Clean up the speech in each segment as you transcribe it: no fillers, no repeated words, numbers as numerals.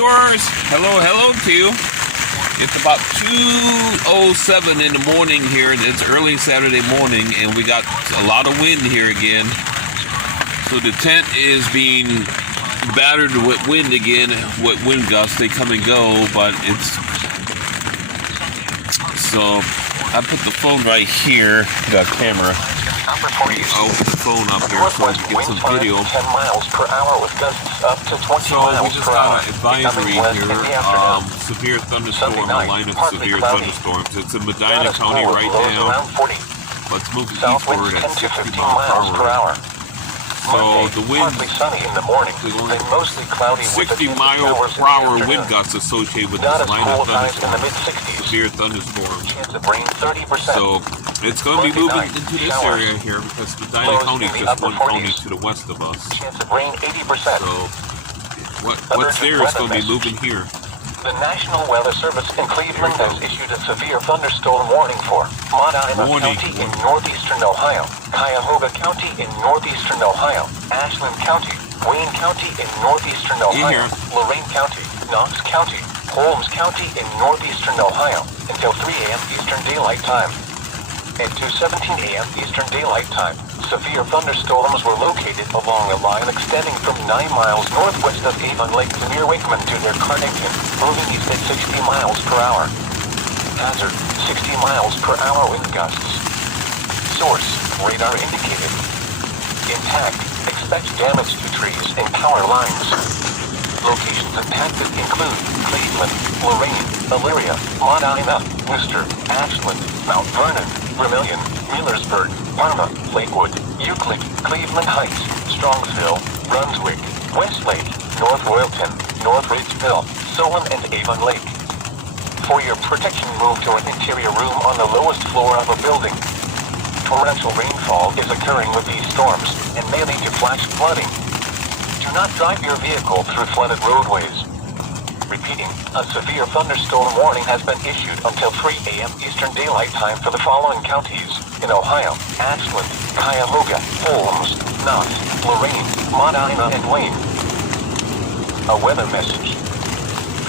viewers. Hello to you. It's about 2:07 in the morning here. It's early Saturday morning, and we got a lot of wind here again. So the tent is being battered with wind again, with wind gusts. They come and go, but it's... So I put the phone right here, the camera. I'll put the phone up here so I can get some video. 10 miles per hour with gusts up to 20 So miles we just per hour. got an advisory here, severe thunderstorm, a line of severe thunderstorms. It's in Medina County right now, but it's moving eastward at 60 miles per hour. So the wind, sunny in the morning, mostly cloudy 60 miles per hour wind gusts associated with this line of thunderstorms, severe thunderstorms. Chance of rain 30%. So it's going to be moving into this area here because Medina County is just one county to the west of us. Chance of rain 80%. So what's there is going to be moving here. The National Weather Service in Cleveland has issued a severe thunderstorm warning for Medina County in northeastern Ohio, Cuyahoga County in northeastern Ohio, Ashland County, Wayne County in northeastern Ohio, Lorain County, Knox County, Holmes County in northeastern Ohio until 3 a.m. Eastern Daylight Time. At 2:17 a.m. Eastern Daylight Time, severe thunderstorms were located along a line extending from 9 miles northwest of Avon Lake to near Wakeman to near Cardington, moving east at 60 miles per hour. Hazard, 60 miles per hour wind gusts. Source, radar indicated. Intact, expect damage to trees and power lines. Locations impacted include Cleveland, Lorain, Elyria, Medina, Worcester, Ashland, Mount Vernon, Vermilion, Millersburg, Parma, Lakewood, Euclid, Cleveland Heights, Strongsville, Brunswick, Westlake, North Royalton, North Ridgeville, Solon, and Avon Lake. For your protection, move to an interior room on the lowest floor of a building. Torrential rainfall is occurring with these storms and may lead to flash flooding. Do not drive your vehicle through flooded roadways. Repeating, a severe thunderstorm warning has been issued until 3 a.m. Eastern Daylight Time for the following counties in Ohio: Ashland, Cuyahoga, Holmes, Knox, Lorain, Medina, and Wayne. A weather message.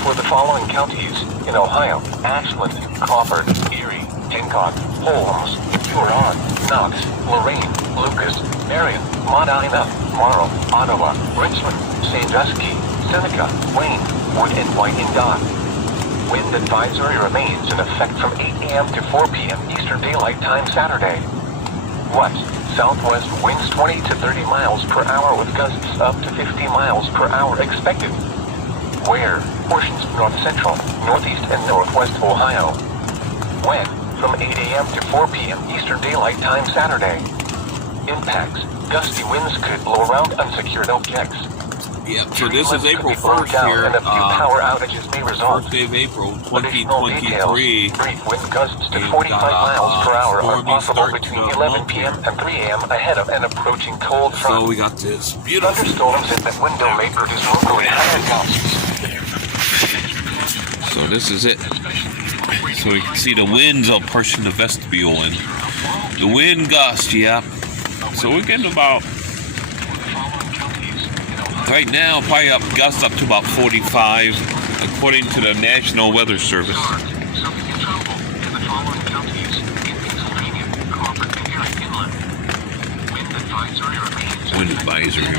For the following counties in Ohio: Ashland, Crawford, Erie, Hancock, Holmes, Huron, Knox, Lorain, Lucas, Marion, Medina, Marl, Ottawa, Richmond, Sandusky, Seneca, Wayne, Wood, and Wyandotte. Wind advisory remains in effect from 8 a.m. to 4 p.m. Eastern Daylight Time Saturday. West, southwest winds 20 to 30 miles per hour with gusts up to 50 miles per hour expected. Where, portions of north central, northeast, and northwest Ohio. When, from 8 a.m. to 4 p.m. Eastern Daylight Time Saturday. Impacts, gusty winds could blow around unsecured objects. Yep, so this is April 1st here, and a few power outages may result. 1st day of April, 2023. Brief wind gusts to 45 miles per hour are possible between 11 p.m. and 3 a.m. ahead of an approaching cold front. So we got this beautiful thunderstorms in that window may produce locally higher gusts. So this is it. So we can see the winds are pushing the vestibule in. The wind gust, yeah. So we're getting about... Right now, probably gusts up to about 45, according to the National Weather Service. Wind advisory.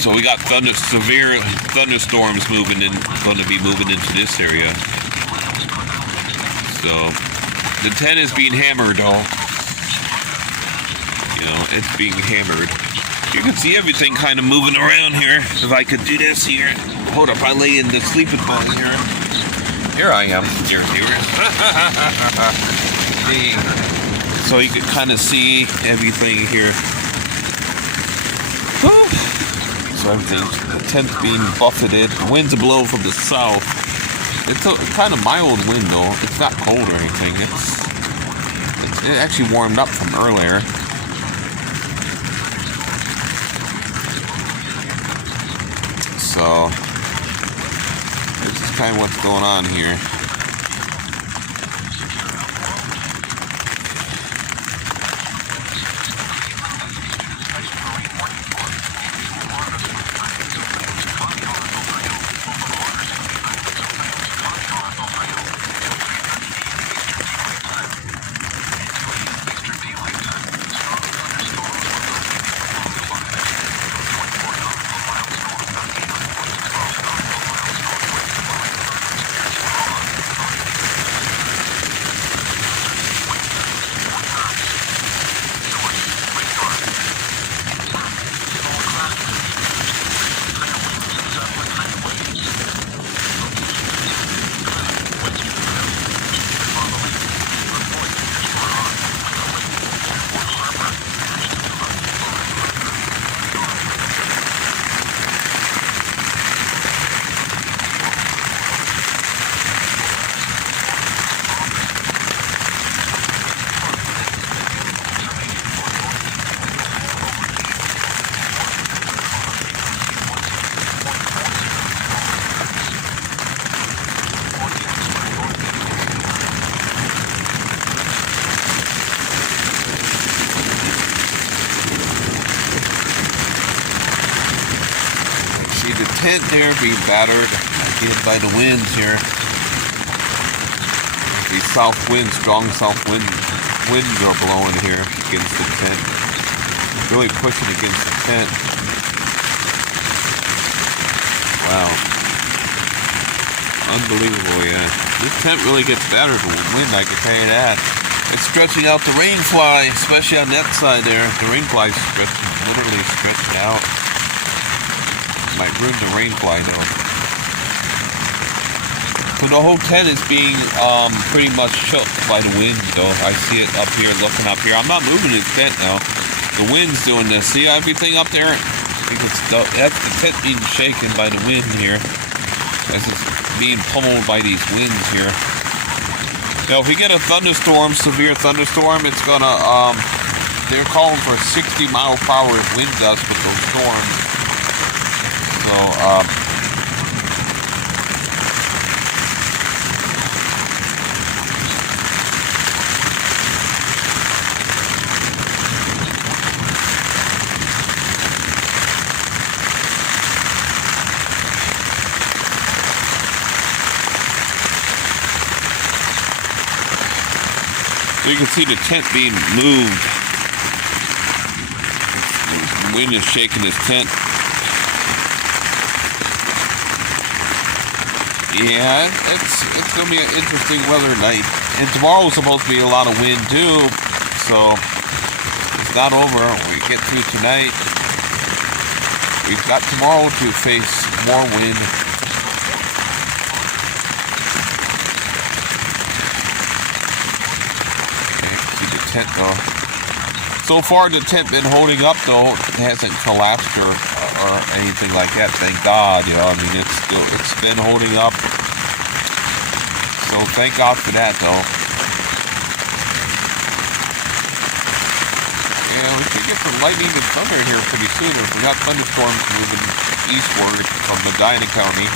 So we got severe thunderstorms going to be moving into this area. So the tent is being hammered, though. You know, it's being hammered. You can see everything kind of moving around here. If I could do this here. Hold up, I lay in the sleeping bag here. Here I am, dear viewers. So you can kind of see everything here. So the tent's being buffeted. The winds blow from the south. It's a kind of mild wind though. It's not cold or anything. It actually warmed up from earlier. So this is kind of what's going on here. See the tent there being battered again by the winds here. The south wind, strong south winds are blowing here against the tent. Really pushing against the tent. Wow. Unbelievable, yeah. This tent really gets battered with wind, I can tell you that. It's stretching out the rain fly, especially on that side there. The rain fly's literally stretched out. Might ruin the rain fly though. So the whole tent is being pretty much shook by the wind though. I see it up here, looking up here. I'm not moving this tent now. The wind's doing this. See everything up there? That's the tent being shaken by the wind here. As it's being pummeled by these winds here. Now if we get a thunderstorm, severe thunderstorm, it's gonna, they're calling for 60-mile-per-hour wind gusts with those storms. So, so you can see the tent being moved. The wind is shaking this tent. Yeah, it's gonna be an interesting weather night. And tomorrow's supposed to be a lot of wind too. So it's not over. We get through tonight. We've got tomorrow to face more wind. Tent though. So far the tent been holding up though. It hasn't collapsed or anything like that, thank God, you know. I mean it's been holding up. So thank God for that though. Yeah, we should get some lightning and thunder here pretty soon. If we got thunderstorms moving eastward from Medina County.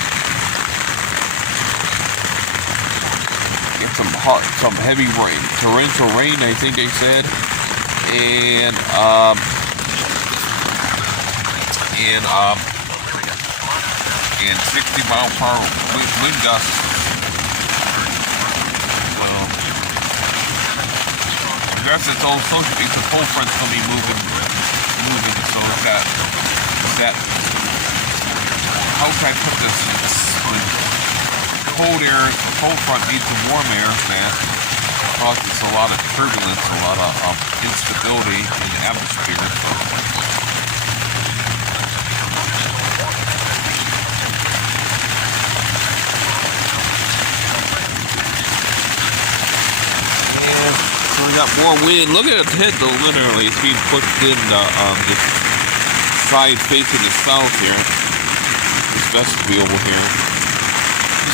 Some heavy rain, torrential rain, I think they said, and 60-mile-per-hour wind gusts. So I guess it's also the cold front's gonna be moving. So it's got that. How can I put this? Cold air, cold front needs some warm air, man. Causes a lot of turbulence, a lot of instability in the atmosphere. And so we got more wind. Look at its head though, literally. It's being pushed in this side facing the south here. This vestibule here.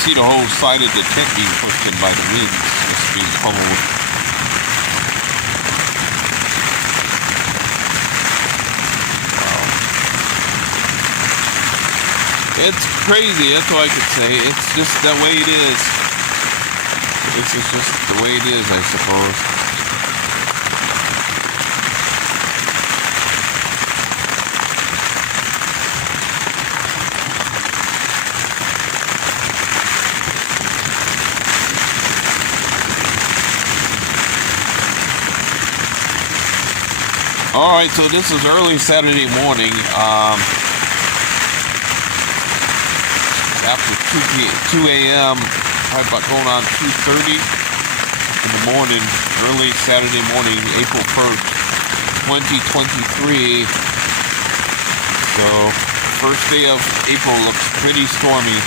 See the whole side of the tent being pushed in by the wind. It's being pummeled. Wow. It's crazy, that's all I could say. It's just the way it is. This is just the way it is, I suppose. Alright, so this is early Saturday morning, after 2 a.m., probably about going on 2:30 in the morning, early Saturday morning, April 1st, 2023. So, first day of April looks pretty stormy.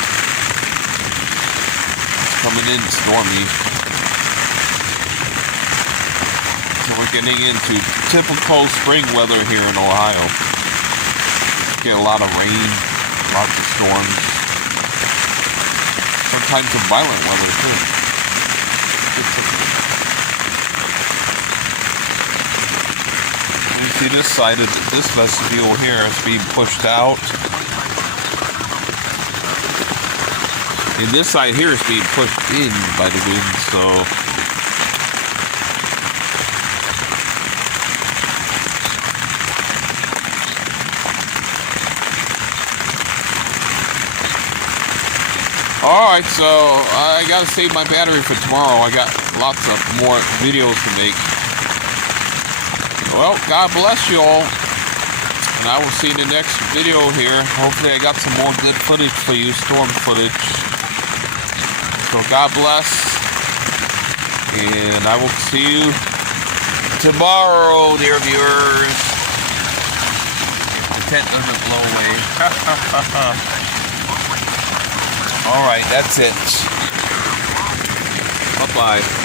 It's coming in stormy. We're getting into typical spring weather here in Ohio. Get a lot of rain, lots of storms, sometimes some violent weather too. You see this side of this vestibule here is being pushed out. And this side here is being pushed in by the wind, so Alright, so I gotta save my battery for tomorrow. I got lots of more videos to make. Well, God bless you all. And I will see you in the next video here. Hopefully I got some more good footage for you, storm footage. So God bless. And I will see you tomorrow, dear viewers. The tent doesn't blow away. Alright, that's it. Bye-bye.